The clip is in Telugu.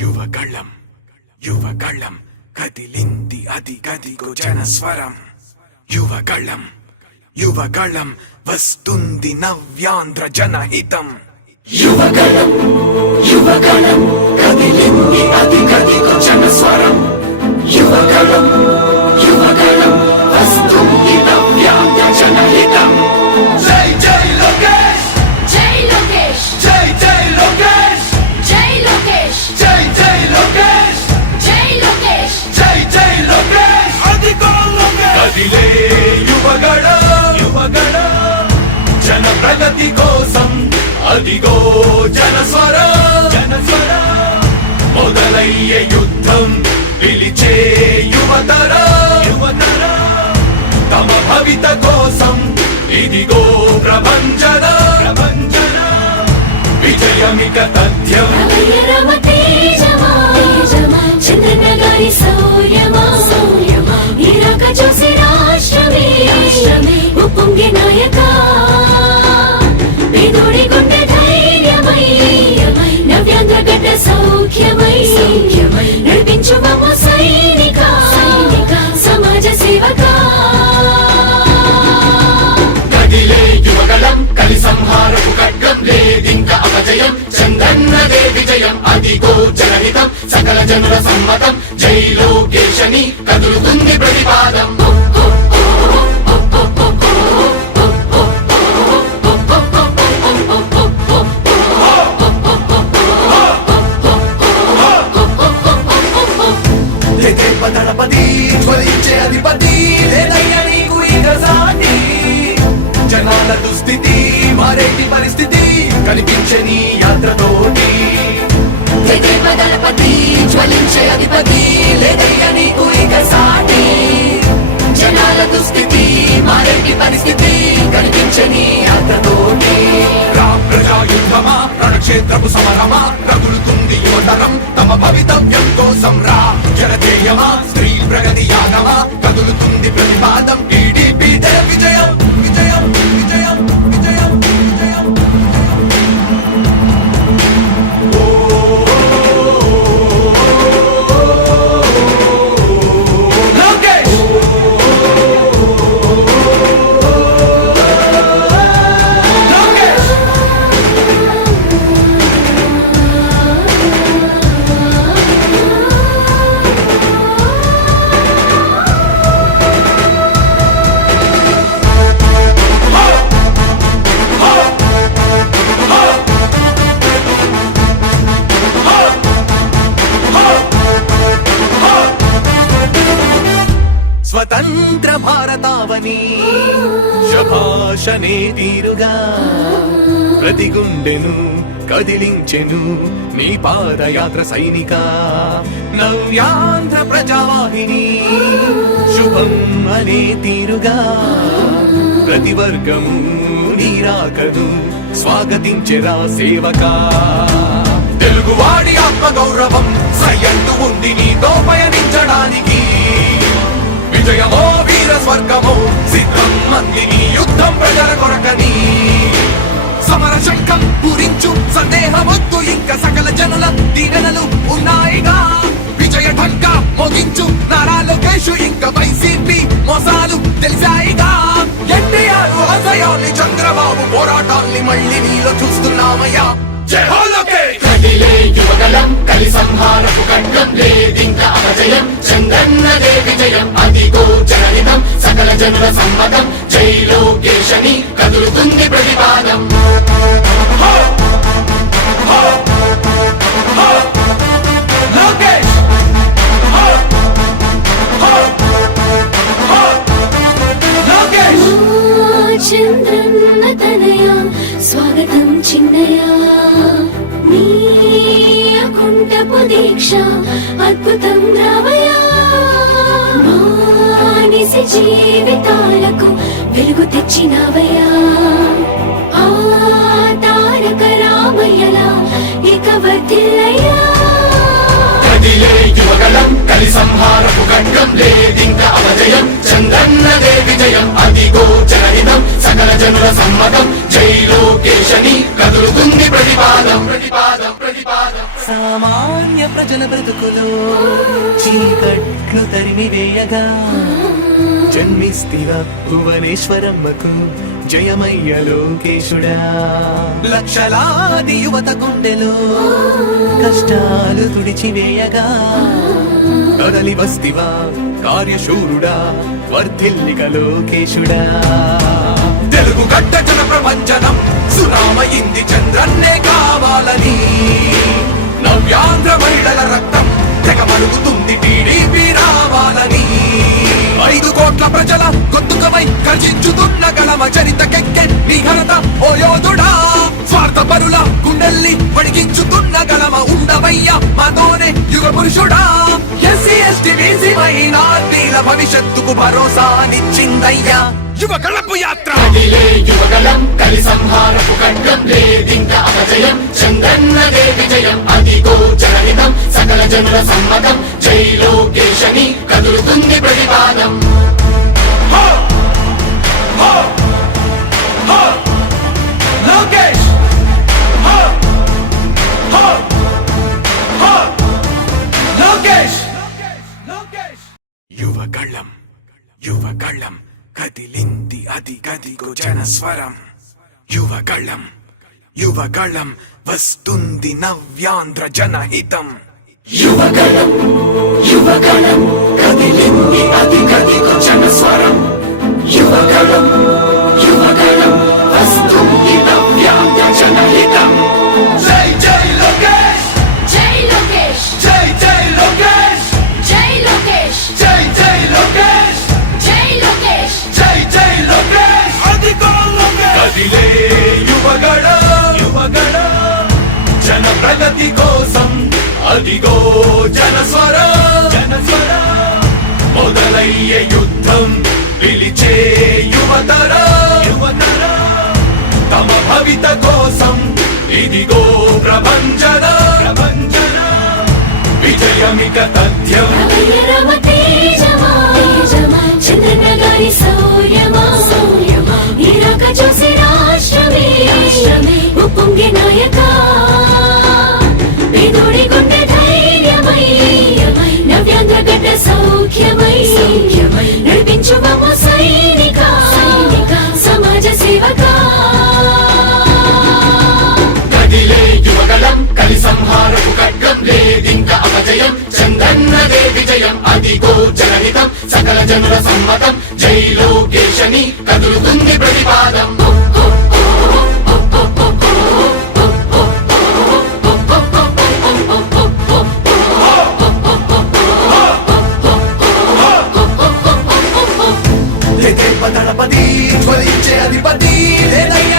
యువగళం యువగళం కదిలింది అది గదిగో జనస్వరం. యువగళం యువగళం వస్తుంది నవ్యాంధ్ర జనహితం. యువగళం యువగళం కదిలింది అది గదిగో జనస్వరం. యువగళం యువగళం వస్తుంది నవ్యాంధ్ర జనహితం. జై జై లోకేష్ జై లోకేష్ జై జై లోకేష్ జై లోకేష్ జై జై లోకేష్ జై లోకేష్ జై జై లోకేష్ అదిగో లోకేష్. కదిలే యువగళం యువగళం జన ప్రగతి కోసం అదిగో జనస్వరం. జనస్వరం మొదలయ్యే యుద్ధం పిలిచే యువతరం. యువతరం తమ భవిత కోసం ఇదిగో ప్రభంజనం. ప్రభంజనం విజయమిక తథ్యం. రమయ రమ తేజమా చంద్రన్న గారి శౌర్యమా నీరాక చూసి రాష్ట్రమే ఉప్పొంగే నాయక పేదోడి గుండె ధైర్యమై నవ్యాంధ్ర గడ్డ సౌఖ్యమై నడిపించు మమ్మ సైనిక సమాజ సేవక. కదిలే యువగళం కలి సంహారపు ఖడ్గం లేదింక అపజయం. చంద్రన్నదే విజయం అదిగో జనహితం సకల జనుల సమ్మతం. జై లోకేశని కదులుతుంది ప్రతిపాదం. దళపతి జ్వలించే అధిపతి లేదయ్య నీకు ఇక సాటి. జనాల దుస్థితి మారేటి పరిస్థితి కనిపించే నీ యాత్రతోటి. దళపతి జ్వలించే అధిపతి లేదయ్య నీకు ఇక సాటి. జనాల దుస్థితి మారేటి పరిస్థితి కనిపించే నీ యాత్రతోటి. ప్రజాయుద్ధమా రణక్షేత్రపు సమరమా రగులుతుంది యువతరం తమ భవితవ్యం కోసం. రా జనజేయమా స్త్రీ ప్రగతి యానమా కదులుతుంది ప్రతిపాదం. టీడీపీ జయ విజయం విజయం విజయం విజయం విజయం. లోకేష్ స్వతంత్ర భారతావని శభాషనే తీరుగా ప్రతి గుండెను కదిలించెను నీ పాదయాత్ర సైనిక. నవ్యాంధ్ర ప్రజావాహిని శుభం అనే తీరుగా ప్రతి వర్గము నీరాకను స్వాగతించెరా సేవకా. తెలుగువాడి ఆత్మగౌరవం సయ్యంటూ ఉంది నీతో పయనించడానికి. విజయమో వీర స్వర్గమో సిద్ధం మందిని యుద్ధం ప్రజల కొరకని. సమర శంఖం పూరించు సందేహమొద్దు ఇంక సకల జనుల దీవెనలు ఉన్నాయిగా. విజయ ఢంకా మోగించు నారా లోకేష్ ఇంక వైసీపీ మోసాలు తెలిసాయిగా. ఎన్టీఆర్ ఆశయాల్ని చంద్రబాబు పోరాటాల్ని మళ్ళీ నీలో చూస్తున్నామయ్యా. జై హో లోకేష్. కదిలే యువగళం కలి సంహారపు ఖడ్గం లేదింక అపజయం. చంద్రన్నదే విజయం అదిగో జనహితం సకల జనుల సమ్మతం. జై లోకేశని కదులుతుంది ప్రతిపాదం. లోకేష్ లోకేష్ చంద్రన్న తనయ స్వాగతం చిన్నయ నీ అకుంఠపు దీక్ష అద్భుతం రావయ. మానిసి జీవితాలకు వెలుగు తెచ్చినవయ్యా. ఆ తారక రామయ్యలా ఇక వర్ధిల్లయ్యా. కదిలే యువగళం కలి సంహారపు ఖడ్గం లేదింక అపజయం. చంద్రన్నదే విజయం అదిగో జనహితం సకల జనుల సమ్మతం. జై లోకేశని కదులుతుంది ప్రతిపాదం. ప్రతిపాదం ప్రతిపాదం. సామాన్య ప్రజల బ్రతుకులో చీకట్లు తరిమి వేయగా జన్మిస్తివా భువనేశ్వరమ్మకు జయమయ్య లోకేశుడా. లక్షలాది యువత గుండెలో కష్టాలు తుడిచివేయగా కదలి వస్తివా కార్యశూరుడా వర్ధిల్లిక లోకేశుడా. తెలుగు గడ్డ జన ప్రపంచనం సునామయింది చంద్రన్నే కావాలని నవ్యాంధ్ర మహిళల రక్తం తెగమరుగుతుంది టీడీపీ రావాలని 5 కోట్ల ప్రజల గొంతుకమై గర్జించుతున్న గలమ చరితకెక్కె నీ ఘనత ఓ యోధుడా. స్వార్థ పరుల గుండెల్ని వడిగించుతున్న గలమ ఉండవయ్య మాతోనే యుగ పురుషుడా. ఎస్సీ ఎస్టీ బీసీ మైనార్టీల భవిష్యత్తుకు భరోసానిచ్చిందయ్యా యువ కళపు యాత్ర. కదిలే యువగలం కలి సంహారపు ఖడ్గం లేదింక అపజయం చంద్రన్నదే విజయం అదిగో జనహితం సకల జనుల సమ్మతం జై లోకేశని కదులుతుంది ప్రతిపాదం. హో! హో! హో! లోకేష్! హో! హో! హో! లోకేష్! యువగళం యువగళం కదిలింది అది గదిగో జనస్వరం. యువగళం యువగళం వస్తుంది నవ్యాంధ్ర జనహితం. యువగలం యువగలం కదిలింది అది గదిగో జనస్వరం. యువగలం యువగలం వస్తుంది నవ్యాంధ్ర జనహితం. జై జై లోకేష్! జై లోకేష్ జై జై లోకేష్! జై లోకేష్ జై జై లోకేష్! జై లోకేష్ జై జై లోకేష్! అదిగో లోకేష్! కదిలే యువగళ జన ప్రగతి కోసం అదిగో జనస్వర మొదలయ్యే యుద్ధం పిలిచే యువతర తమ భవిత కోసం ఇదిగో ప్రభంజన విజయమిక తథ్యం. రమయ రమ తేజమా చంద్రన్న గారి శౌర్యమా నీరాక చూసి రాష్ట్రమే ఉప్పొంగే నాయక పేదోడి గుండె ధైర్యమై నవ్యాంధ్ర గడ్డ సౌఖ్యమై నడిపించు మమ్మ సైనిక సమాజ సేవక. కదిలే యువగలం కలి సంహారపు ఖడ్గం లేదింక అపజయం చంద్రన్నదే విజయం అదిగో జనహితం సకల జనుల సమ్మతం జై లోకేశని కదులుతుంది ప్రతిపాదం. దళపతి జ్వలించే అధిపతి లేదయ్య